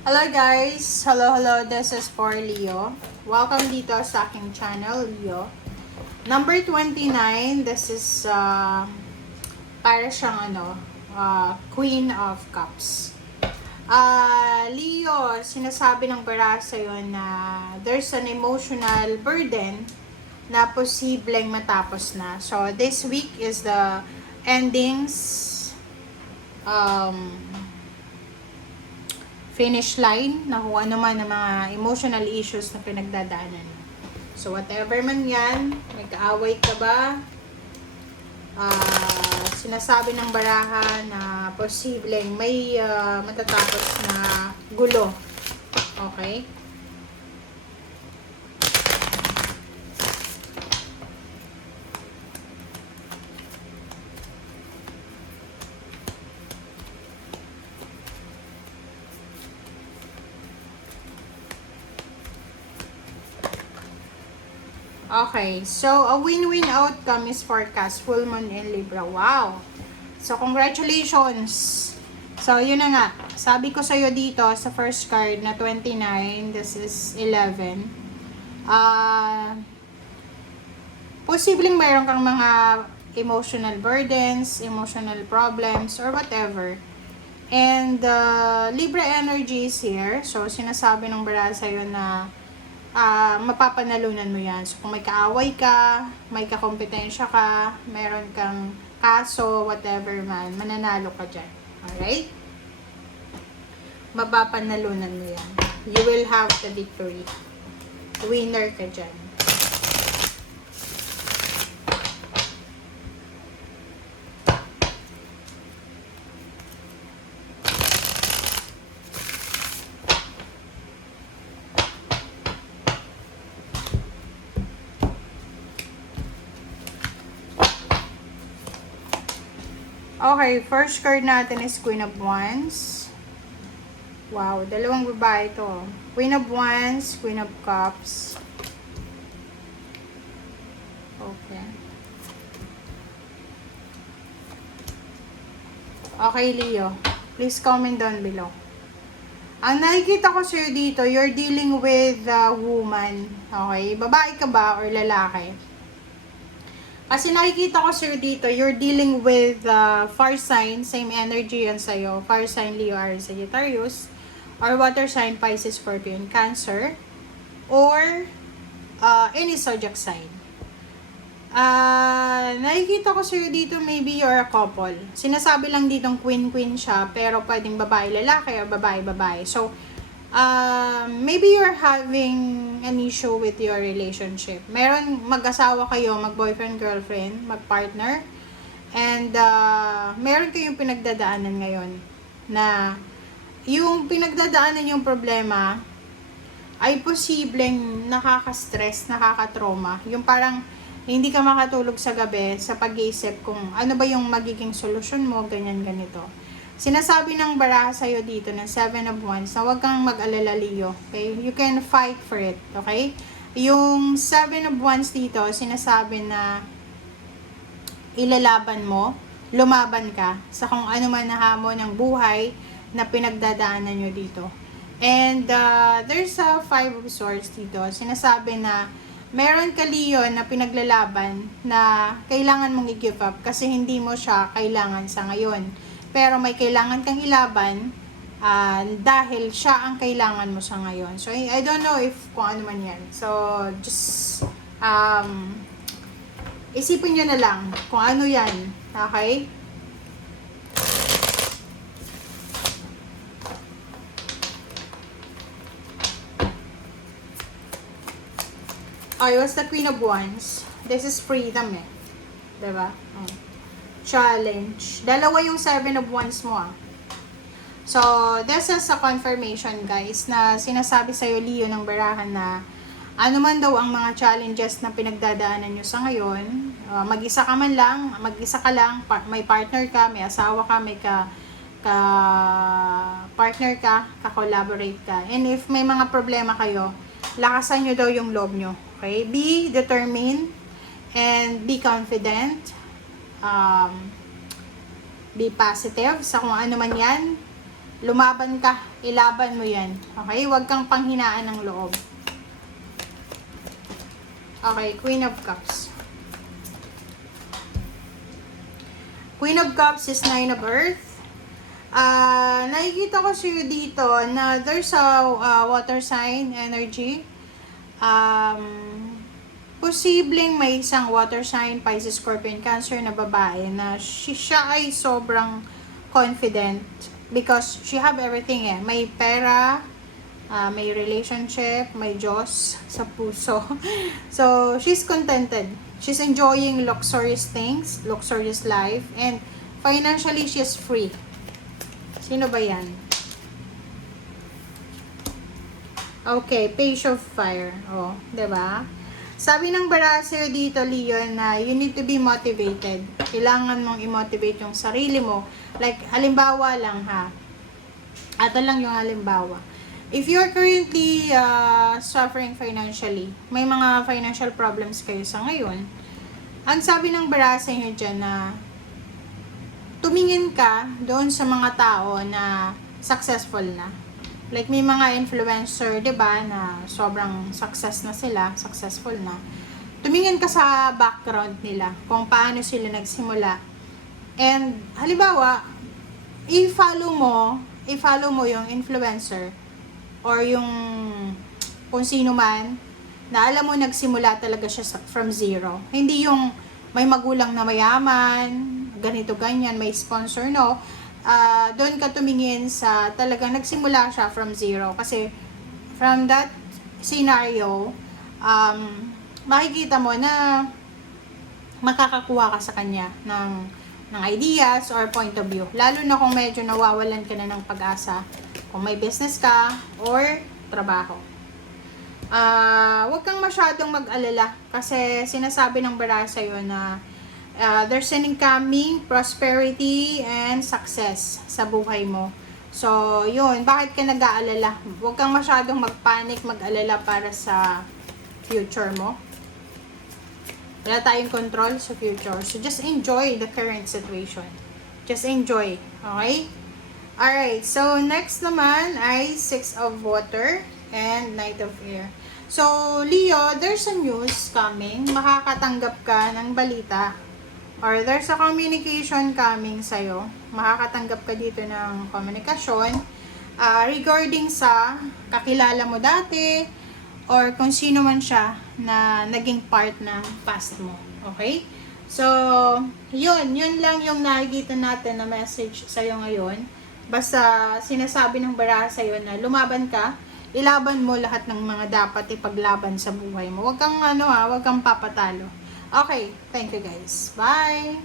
Hello guys! Hello, this is for Leo. Welcome dito sa aking channel, Leo. Number 29, this is para siyang Queen of Cups. Leo, sinasabi ng bara sa'yo na there's an emotional burden na posibleng matapos na. So, this week is the endings, finish line na kung ano man ang mga emotional issues na pinagdadaanan. So, whatever man yan, nag-aaway ka ba? Sinasabi ng baraha na posibleng may matatapos na gulo. Okay? Okay, so a win-win outcome is forecast, full moon in Libra. Wow! So, congratulations! So, yun na nga. Sabi ko sa'yo dito sa first card na 29, this is 11. Posibleng mayroon kang mga emotional burdens, emotional problems, or whatever. And Libra energy is here. So, sinasabi ng bara sa'yo na mapapanalunan mo yan. So, kung may kaaway ka, may kakompetensya ka, meron kang kaso, whatever man, mananalo ka dyan. Alright? Mapapanalunan mo yan. You will have the victory. Winner ka dyan. Okay, first card natin is Queen of Wands. Wow, dalawang babae ito. Queen of Wands, Queen of Cups. Okay. Okay, Leo. Please comment down below. Ang nakikita ko sa'yo dito, you're dealing with a woman. Okay? Babae ka ba or lalaki? Kasi nakikita ko sir dito, you're dealing with fire sign, same energy yan sa'yo. Fire sign, Leo, Aries, Sagittarius. Or water sign, Pisces, Scorpio, and Cancer. Or any zodiac sign. Nakikita ko sir dito, maybe you're a couple. Sinasabi lang ditong queen-queen siya, pero pwedeng babae-lalaki or babae-babae. So, maybe you're having an issue with your relationship. Meron mag-asawa kayo, mag-boyfriend, girlfriend, mag-partner, and meron kayong pinagdadaanan ngayon na yung pinagdadaanan yung problema ay posibleng nakaka-stress, nakaka-trauma. Yung parang hindi ka makatulog sa gabi sa pag-iisip kung ano ba yung magiging solusyon mo, ganyan, ganito. Sinasabi ng baraha sa'yo dito ng 7 of Wands na huwag kang mag-alala, Leo. Okay? You can fight for it. Okay? Yung 7 of Wands dito, sinasabi na ilalaban mo, lumaban ka sa kung ano man na hamon ng buhay na pinagdadaanan nyo dito. And there's a 5 of Swords dito. Sinasabi na meron ka, Leo, na pinaglalaban na kailangan mong i-give up kasi hindi mo siya kailangan sa ngayon. Pero may kailangan kang ilaban dahil siya ang kailangan mo sa ngayon. So, I don't know if kung ano man yan. So, just isipin nyo na lang kung ano yan. Okay? Okay, what's the Queen of Wands? This is freedom eh. Diba? Challenge. Dalawa yung 7 of Wands mo ah. So, this is a confirmation guys na sinasabi sa'yo, Leo, ng barahan na ano man daw ang mga challenges na pinagdadaanan nyo sa ngayon, mag-isa ka man lang, mag-isa ka lang, may partner ka, may asawa ka, may partner ka, ka-collaborate ka. And if may mga problema kayo, lakasan nyo daw yung loob nyo. Okay? Be determined and be confident. Be positive sa kung ano man yan. lumaban ka, ilaban mo yan. Okay? Huwag kang panghinaan ng loob. Okay, Queen of Cups. Queen of Cups is Nine of Earth. Nakikita ko sa'yo dito na there's a water sign energy. Posibleng may isang water sign, Pisces, Scorpion, Cancer na babae na siya ay sobrang confident because she have everything eh. May pera, may relationship, may Diyos sa puso. So, she's contented. She's enjoying luxurious things, luxurious life, and financially, she's free. Sino ba yan? Okay, Page of Fire. Oh, 'di ba? Sabi ng Baraseo dito, Leon, na you need to be motivated. Kailangan mong i-motivate yung sarili mo. Like, halimbawa lang ha. Ito lang yung halimbawa. If you're currently suffering financially, may mga financial problems kayo sa ngayon, ang sabi ng Baraseo nyo dyan na tumingin ka doon sa mga tao na successful na. Like may mga influencer, 'di ba, na sobrang successful na. Tumingin ka sa background nila, kung paano sila nagsimula. And halimbawa, i-follow mo yung influencer or yung kung sino man na alam mo nagsimula talaga siya from zero. Hindi yung may magulang na mayaman, ganito ganyan, may sponsor, no. Doon ka tumingin sa talagang nagsimula siya from zero. Kasi from that scenario, makikita mo na makakakuha ka sa kanya ng ideas or point of view. Lalo na kung medyo nawawalan ka na ng pag-asa. Kung may business ka or trabaho. Huwag kang masyadong mag-alala kasi sinasabi ng Baraseo na there's an incoming prosperity and success sa buhay mo. So, yun. Bakit ka nag-aalala? Huwag kang masyadong mag-panic, mag-alala para sa future mo. Wala tayong control sa future. So, just enjoy the current situation. Just enjoy. Okay? Alright. So, next naman ay Six of Water and Knight of Air. So, Leo, there's a news coming. Makakatanggap ka ng balita. Or there's a communication coming sa'yo. Makakatanggap ka dito ng komunikasyon regarding sa kakilala mo dati or kung sino man siya na naging part ng past mo. Okay? So, yun lang yung nakikita natin na message sa'yo ngayon. Basta sinasabi ng Baraseo na lumaban ka, ilaban mo lahat ng mga dapat ipaglaban sa buhay mo. Huwag kang huwag kang papatalo. Okay, thank you guys. Bye!